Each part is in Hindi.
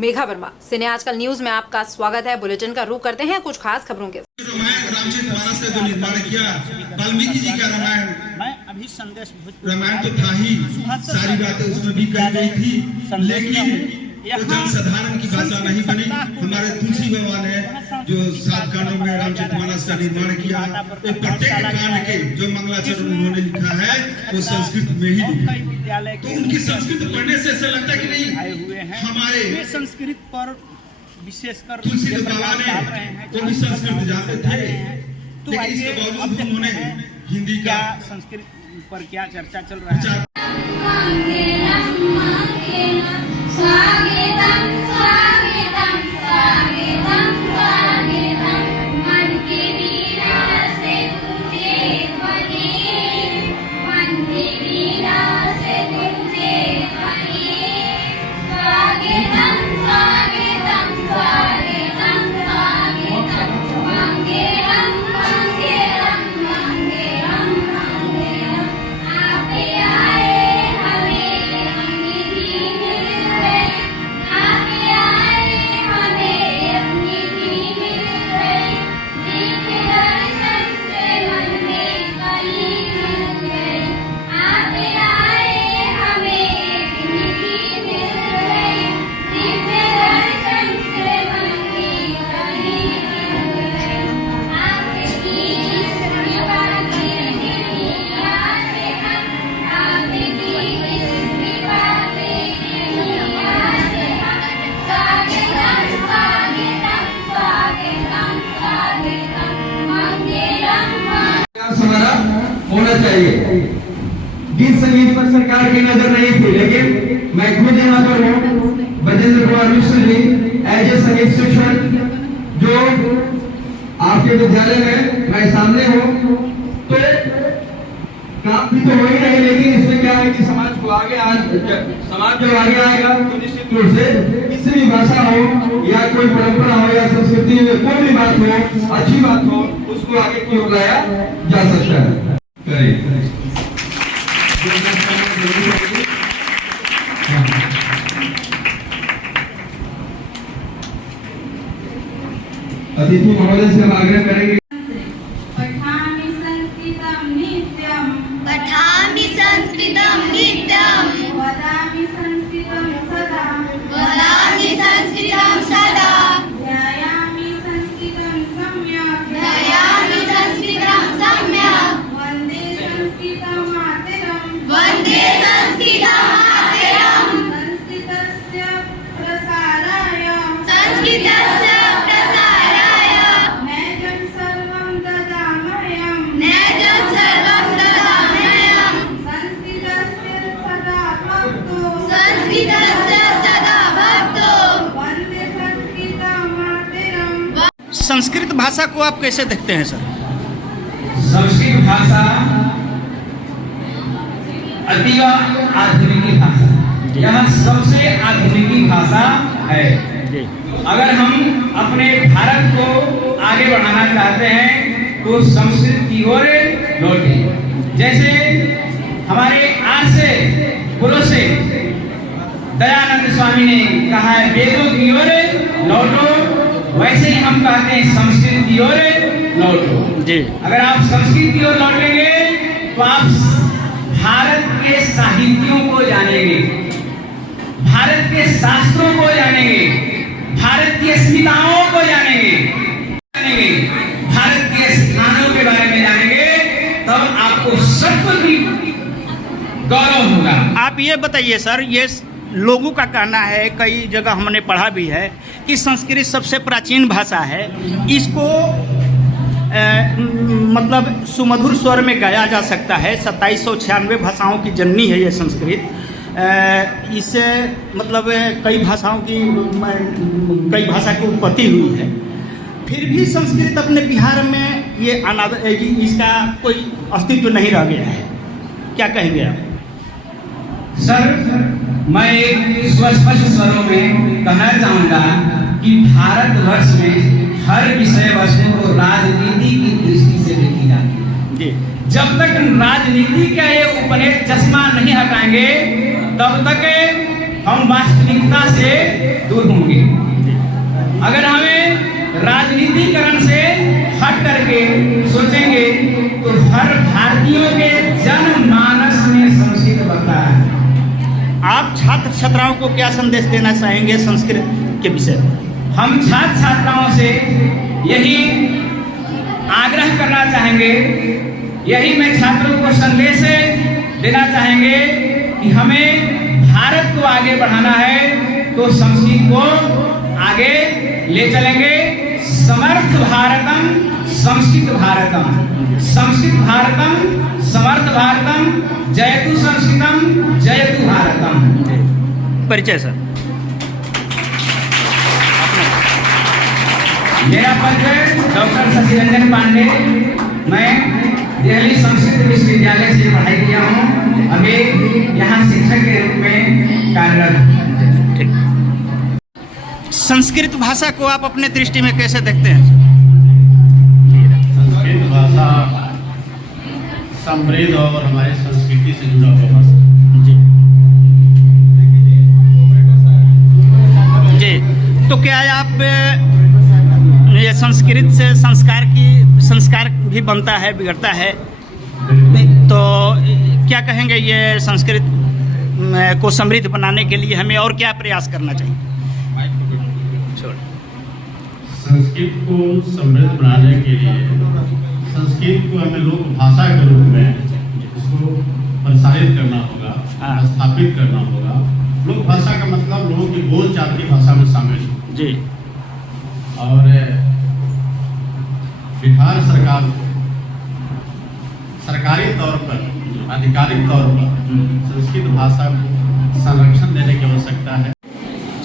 मेघा वर्मा। सिने आजकल न्यूज में आपका स्वागत है। बुलेटिन का रुख करते हैं कुछ खास खबरों के। रामचरित मानस का जो निर्माण किया, वाल्मीकि जी का रामायण, मैं अभी संदेश रामायण तो था ही, सारी बातें उसमें भी कही गई थी, लेकिन वो जनसाधारण की भाषा नहीं बनी। हमारे तुलसी बाबा ने जो 7 कांडों में रामचरितमानस का निर्माण किया, तो प्रत्येक कांड के जो मंगलाचरण उन्होंने लिखा है वो संस्कृत में ही लिखा। तो उनकी संस्कृत पढ़ने से ऐसा लगता कि नहीं हमारे संस्कृत पर विशेषकर तुलसी बाबा ने वो भी संस्कृत जानते थे, तो लेकिन इसके बावजूद उन्होंने हिंदी का संस्कृत पर क्या चर्चा चल रहा है। होना चाहिए। गीत संगीत पर सरकार की नजर नहीं थी, लेकिन मैं खुद यहाँ पर हूँ, बजेंद्र कुमार मिश्र जी एज ए संगीत शिक्षक जो आपके विद्यालय में मैं सामने हूँ, तो काम भी तो हो ही नहीं, लेकिन इसमें क्या है कि समाज को समाज जो आगे आएगा तो निश्चित रूप से किसी भी भाषा हो या कोई परंपरा हो या संस्कृति में कोई भी बात हो, अच्छी बात हो, उसको आगे की ओर लाया जा सकता है। अतिथि महोदय से हम आग्रह करेंगे। पठामि संस्कृतं नित्यं वदामि संस्कृतं सदा ध्यायामि संस्कृतं सम्यक् वन्दे संस्कृतं मातरम् संस्कृतस्य प्रसाराय नैजं सर्वं ददाम्यहम् संस्कृतस्य सदा भक्तो वन्दे संस्कृतं मातरम्। संस्कृत भाषा को आप कैसे देखते हैं सर? संस्कृत भाषा अतीव आधुनिक भाषा, यह सबसे आधुनिक भाषा है। अगर हम अपने भारत को आगे बढ़ाना चाहते हैं तो संस्कृत की ओर लौटे। जैसे हमारे आज से पूर्व से दयानंद स्वामी ने कहा है वेदों की ओर लौटो, वैसे ही हम कहते हैं संस्कृत की ओर लौटो जी। अगर आप संस्कृत की ओर लौटेंगे तो आप भारत के साहित्यों को जानेंगे, भारत के शास्त्रों को जानेंगे, भारत की अस्मिताओं को जानेंगे, भारत के स्थानों के बारे में जानेंगे, तब आपको सब भी गौरव होगा। आप ये बताइए सर, ये लोगों का कहना है, कई जगह हमने पढ़ा भी है कि संस्कृत सबसे प्राचीन भाषा है, इसको मतलब सुमधुर स्वर में गाया जा सकता है। 2796 भाषाओं की जननी है ये संस्कृत। इससे मतलब कई भाषा की उत्पत्ति हुई है। फिर भी संस्कृत अपने बिहार में ये इसका कोई अस्तित्व नहीं रह गया है, क्या कहेंगे आप? सर, मैं एक स्पष्ट स्वरों में कहना चाहूँगा कि भारतवर्ष में हर विषय वस्तु को राजनीति की दृष्टि से देखी जाती है। जब तक राजनीति का ये उपनेत्र चश्मा नहीं हटाएंगे तब तक हम वास्तविकता से दूर होंगे। अगर हमें राजनीतिकरण से हट करके सोचेंगे तो हर भारतीयों के जनमानस में संस्कृत बसता है। आप छात्र छात्राओं को क्या संदेश देना चाहेंगे संस्कृत के विषय में? हम छात्र छात्राओं से यही आग्रह करना चाहेंगे, यही मैं छात्रों को संदेश देना चाहेंगे कि हमें भारत को आगे बढ़ाना है तो संस्कृत को आगे ले चलेंगे। समर्थ भारतम संस्कृत भारतम, संस्कृत भारतम समर्थ भारतम, जयतु संस्कृतम जयतु भारतम। परिचय सर। मेरा परिचय डॉक्टर शशि रंजन पांडे, मैं दिल्ली संस्कृत विश्वविद्यालय से पढ़ाई किया हूँ, अभी यहाँ शिक्षक के रूप में कार्यरत हूँ। ठीक। संस्कृत भाषा को आप अपने दृष्टि में कैसे देखते हैं? संस्कृत भाषा समृद्ध और हमारी संस्कृति से जुड़ा हुआ भाषा जी जी। तो क्या आप ये संस्कृत से संस्कार भी बनता है, बिगड़ता है, तो क्या कहेंगे ये संस्कृत को समृद्ध बनाने के लिए हमें और क्या प्रयास करना चाहिए? संस्कृत को समृद्ध बनाने के लिए संस्कृत को हमें लोक भाषा के रूप में इसको प्रसारित करना होगा, स्थापित करना होगा। लोक भाषा का मतलब लोगों की बोलचाल की भाषा में शामिल है जी। और बिहार सरकार सरकारी तौर पर, आधिकारिक तौर पर संस्कृत भाषा को संरक्षण देने की आवश्यकता है।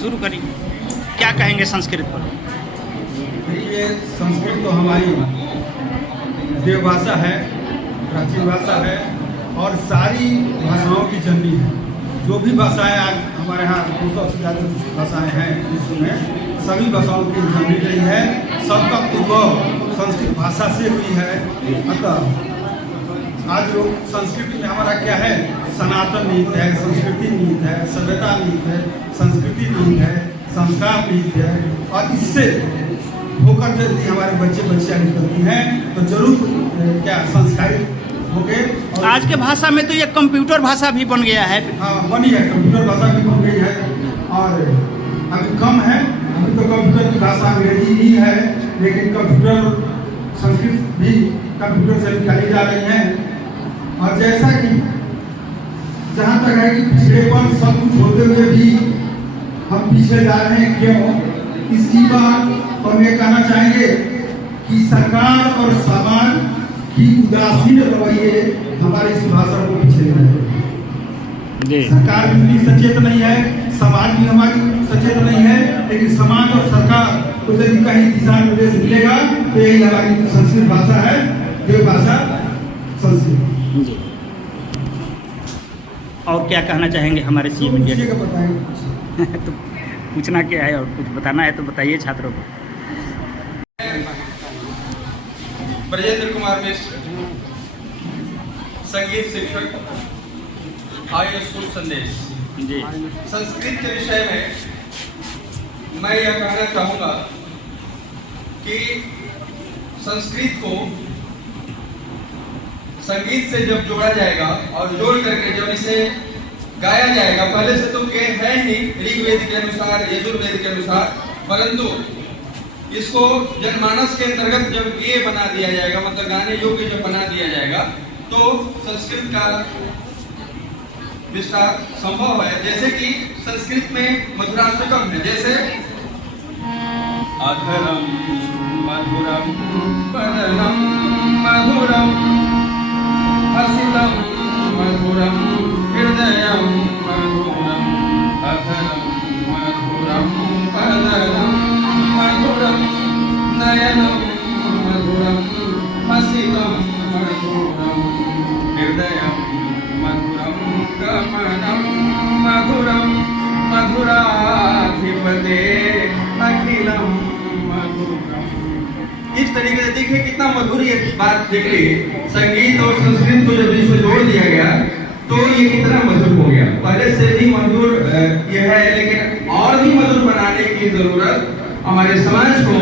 शुरू करिए, क्या कहेंगे संस्कृत पर? ये संस्कृत तो हमारी देवभाषा है, प्राचीन भाषा है और सारी भाषाओं की जननी है। जो भी भाषाएं आज हमारे यहाँ 200 से ज़्यादा भाषाएं हैं विश्व में, सभी भाषाओं की जननी रही है। सबका उद्भव संस्कृत भाषा से हुई है। अतः आज लोग संस्कृति में हमारा क्या है, सनातन नीति है, संस्कृति नीति है, सभ्यता नीति है, संस्कृति नीति है, संस्कार नीति है। और इससे होकर यदि हमारे बच्चे बच्चियाँ निकलती हैं तो जरूर क्या संस्कारित हो गए। आज के भाषा में तो ये कंप्यूटर भाषा भी बन गया है। हाँ, बनी है, कंप्यूटर भाषा भी बन गई है और अभी कम है। अभी तो कंप्यूटर की भाषा अंग्रेजी ही है, लेकिन कंप्यूटर संस्कृत भी कंप्यूटर से निकाली जा रही है। और जैसा कि जहाँ तक है कि पिछड़ेपन सब कुछ होते हुए भी हम पीछे जा रहे हैं, क्यों? इसकी बात हम ये कहना चाहेंगे कि सरकार और समाज की उदासीन रवैये हमारी इस भाषा को पीछे ले रहे हैं। सरकार भी सचेत नहीं है, समाज भी हमारी सचेत नहीं है, लेकिन समाज और सरकार को यदि कहीं दिशा निर्देश मिलेगा तो यही हमारी संस्कृत भाषा है, देवभाषा संस्कृत। और क्या कहना चाहेंगे हमारे सीएम इंडिया का बताएंगे? तो पूछना क्या है और कुछ बताना है तो बताइए छात्रों को। ब्रजेंद्र कुमार मिश्र, संगीत शिक्षक, हाई स्कूल संदेश जी। संस्कृत के विषय में मैं यह कहना चाहूँगा कि संस्कृत को संगीत से जब जोड़ा जाएगा और जोड़ करके जब इसे गाया जाएगा, पहले से तो है ही ऋग्वेद के अनुसार, यजुर्वेद के अनुसार, परंतु इसको जनमानस के अंतर्गत जब ये बना दिया जाएगा, मतलब गाने योग्य जब बना दिया जाएगा, तो संस्कृत का विस्तार संभव है। जैसे कि संस्कृत में मधुराष्टकम है, जैसे अधरम मधुरम पदनम मधुरम हसितम मधुरम हृदयम मधुरम अधरम मधुरम पदनम मधुरम नयनम मधुरम हसितम मधुरम हृदयम मधुरम गमनम मधुरम मधुराधिपते अखिलम मधुरम। इस तरीके से देखिए कितना मधुर ये बात देख लीजिए। संगीत और संस्कृत को जब इसमें जोड़ दिया गया तो ये कितना मधुर हो गया। पहले से भी मधुर ये है हमारे समाज को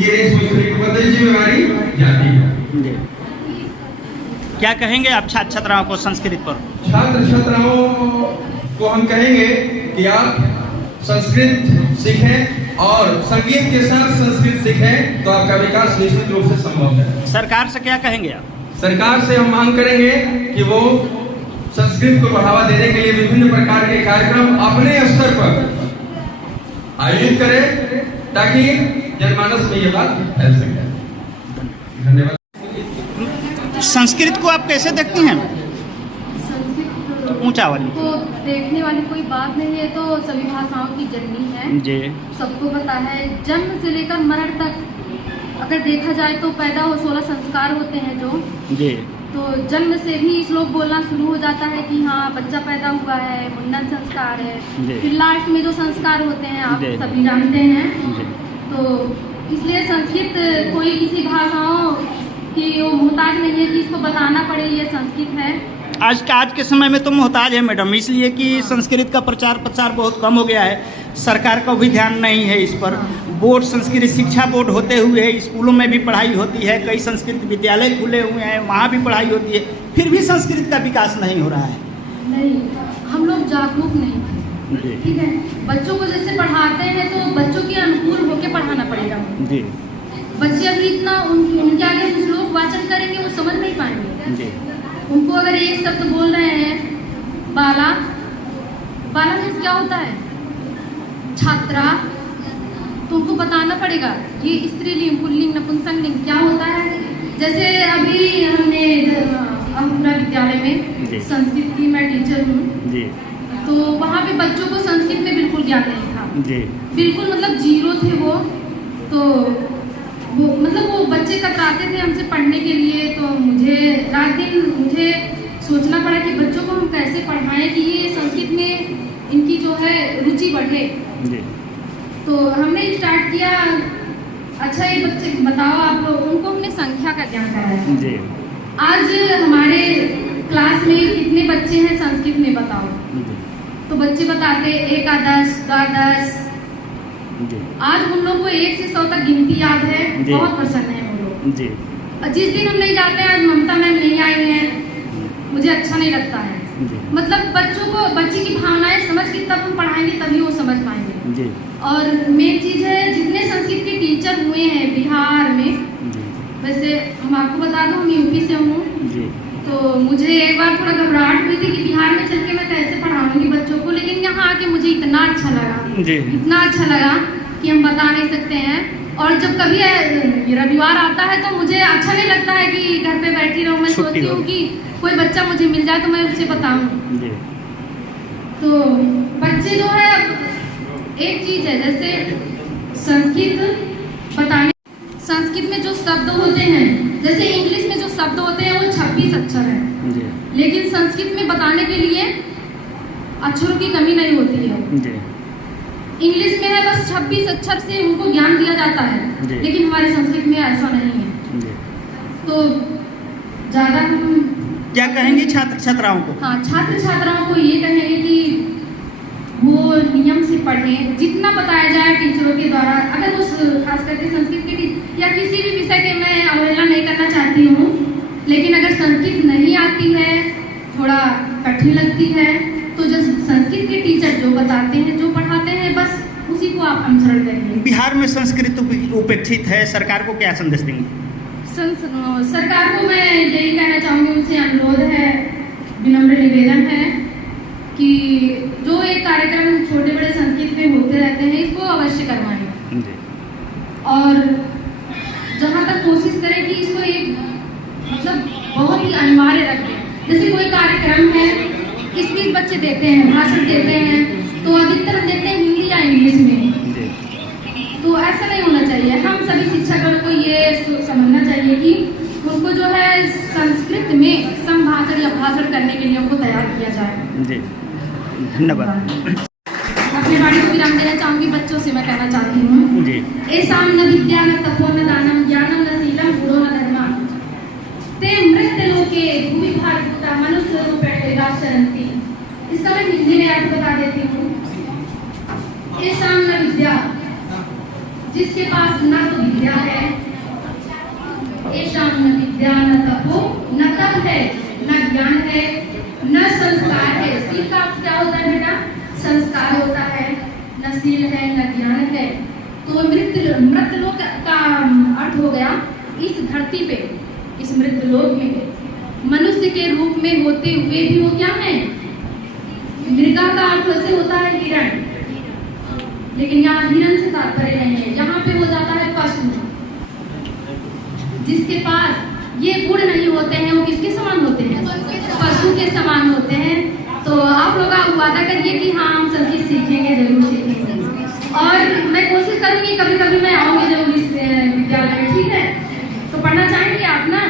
ये संस्कृति जिम्मेवारी जाती है। जी। क्या कहेंगे आप छात्र छात्राओं को संस्कृत पर? छात्र छात्राओं को हम कहेंगे कि आप संस्कृत सीखें और संगीत के साथ संस्कृत सीखें तो आपका विकास निश्चित रूप से संभव है। सरकार से क्या कहेंगे आप? सरकार से हम मांग करेंगे कि वो संस्कृत को बढ़ावा देने के लिए विभिन्न प्रकार के कार्यक्रम अपने स्तर पर आयोजित करें ताकि जनमानस में ये बात फैल सके। धन्यवाद। संस्कृत को आप कैसे देखती हैं? संस्कृत ऊंचा वाली को देखने वाली कोई बात नहीं है, तो सभी भाषाओं की जननी है। जी। सबको पता है, जन्म से लेकर मरण तक अगर देखा जाए तो पैदा हो 16 संस्कार होते हैं जो जी। तो जन्म से भी श्लोक बोलना शुरू हो जाता है कि हाँ बच्चा पैदा हुआ है, मुंडन संस्कार है। जी। फिर लास्ट में जो संस्कार होते हैं आप जी। सभी जानते हैं। जी। तो इसलिए संस्कृत कोई किसी भाषाओं की वो मोहताज नहीं है कि इसको बताना पड़े ये संस्कृत है। आज के समय में तो मोहताज है मैडम, इसलिए कि संस्कृत का प्रचार प्रसार बहुत कम हो गया है। सरकार का भी ध्यान नहीं है इस पर। बोर्ड संस्कृत शिक्षा बोर्ड होते हुए स्कूलों में भी पढ़ाई होती है, कई संस्कृत विद्यालय खुले हुए हैं, वहाँ भी पढ़ाई होती है, फिर भी संस्कृत का विकास नहीं हो रहा है। नहीं, हम लोग जागरूक नहीं हैं। ठीक है, बच्चों को जैसे पढ़ाते हैं तो बच्चों के अनुकूल होकर पढ़ाना पड़ेगा। जी। बच्चे अभी इतना उनके आगे श्लोक वाचन करेंगे वो समझ नहीं पाएंगे। जी। उनको अगर एक शब्द बोल रहे हैं बाला, बाला मीन्स क्या होता है? छात्रा, तो उनको बताना पड़ेगा ये स्त्रीलिंग, पुल्लिंग, नपुंसकलिंग क्या होता है। जैसे अभी हमने अमपुरा विद्यालय में संस्कृत की मैं टीचर हूँ। जी। तो वहाँ पे बच्चों को संस्कृत में बिल्कुल ज्ञान नहीं था। जी। बिल्कुल मतलब जीरो थे वो। तो वो बच्चे कतराते थे हमसे पढ़ने के लिए। तो मुझे रात दिन मुझे सोचना पड़ा कि बच्चों को हम कैसे पढ़ाएं कि ये संस्कृत में इनकी जो है रुचि बढ़े। जी। तो हमने स्टार्ट किया, अच्छा ये बच्चे बताओ आप, उनको हमने संख्या का ज्ञान कराया। जी। आज हमारे क्लास में कितने बच्चे हैं संस्कृत में बताओ? तो बच्चे बताते एकादश, द्वादश। आज उन लोगों को 1 से 100 तक गिनती याद है। बहुत प्रसन्न है वो लोग। जी। जिस दिन हम नहीं जाते हैं, आज ममता मैम नहीं आई हैं, मुझे अच्छा नहीं लगता है। मतलब बच्चों को बच्चे की भावनाएं समझ के तब हम पढ़ाएंगे तभी वो समझ पाएंगे। जी। और मेन चीज है, जितने संस्कृत के टीचर हुए हैं बिहार में, वैसे हम आपको बता दूं हम यूपी से हूँ। तो मुझे एक बार थोड़ा घबराहट हुई थी कि बिहार में चल के मैं कैसे पढ़ाऊंगी बच्चों को, लेकिन यहाँ आके मुझे इतना अच्छा लगा, इतना अच्छा लगा कि हम बता नहीं सकते हैं। और जब कभी रविवार आता है तो मुझे अच्छा नहीं लगता है कि घर पे बैठी रहूं। मैं सोचती हूँ कि कोई बच्चा मुझे मिल जाए तो मैं उसे बताऊं। तो बच्चे जो है, एक चीज है जैसे संस्कृत बताने, संस्कृत में जो शब्द होते हैं, जैसे इंग्लिश में जो शब्द होते हैं वो 26 अक्षर है, लेकिन संस्कृत में बताने के लिए अक्षरों की कमी नहीं होती है। इंग्लिश में है बस 26 अक्षर से उनको ज्ञान दिया जाता है, लेकिन हमारे संस्कृत में ऐसा नहीं है। तो ज्यादा हम क्या कहेंगे छात्र छात्राओं को? हाँ, छात्र छात्राओं को ये कहेंगे कि वो नियम से पढ़ें, जितना बताया जाए टीचरों के द्वारा। अगर वो खास करके संस्कृत के या किसी भी विषय के, मैं अवहेलना नहीं करना चाहती हूँ, लेकिन अगर संस्कृत नहीं आती है, थोड़ा कठिन लगती है, तो जो संस्कृत के टीचर जो बताते हैं, जो पढ़ाते हैं, बस उसी को आप अनुसरण करेंगे। बिहार में संस्कृत उपेक्षित है, सरकार को क्या संदेश देंगे? सरकार को मैं यही कहना चाहूँगी, उनसे अनुरोध है, विनम्र निवेदन है कि जो एक कार्यक्रम छोटे बड़े संस्कृत में होते रहते हैं, इसको अवश्य करवाएं। और जहाँ तक कोशिश करें कि इसको एक मतलब बहुत ही अनिवार्य रखें। जैसे कोई कार्यक्रम है, स्पीच बच्चे देते हैं, भाषण देते हैं, तो अधिकतर देते हैं हिंदी या इंग्लिश में। तो ऐसा नहीं होना चाहिए। हम सभी शिक्षकों को ये समझना चाहिए कि उनको जो है संस्कृत में संभाषण या भाषण करने के लिए उनको तैयार किया जाए। जी, धन्यवाद। अपनी वाणी को विराम देना चाहूंगी, बच्चों से मैं कहना चाहती हूँ जी। एसाम न विद्या न तपो न दानम ज्ञानम न शीलम गुरो न धर्मा ते मृत लोके भूमि भारभूता मनुष्य रूपेण शरन्ति। इसका मैं हिंदी में आपको बता देती हूँ। एसाम न विद्या, पद है, न ज्ञान है, न संस्कार है। सील का अर्थ क्या होता है बेटा? संस्कार होता है। न सील है न ज्ञान है, तो मृतलोक का अर्थ हो गया इस धरती पे, इस मृतलोक में मनुष्य के रूप में होते हुए भी वो क्या है? मृगा का अर्थ से होता है हिरण, लेकिन यहाँ हिरण से तात्पर्य नहीं है, यहाँ पे हो जाता है पशु। जिसके पास ये गुण नहीं होते हैं वो किसके समान होते हैं? पशु के समान होते हैं। तो आप लोग वादा करिए कि हाँ हम सब चीज सीखेंगे, जरूर सीखेंगे। और मैं कोशिश करूंगी कभी कभी मैं आऊंगी जरूर इस विद्यालय में, ठीक है? तो पढ़ना चाहेंगे आप ना?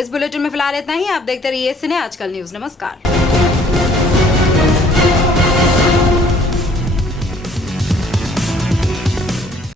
इस बुलेटिन में फिलहाल इतना ही। आप देखते रहिए सिने आजकल न्यूज। नमस्कार।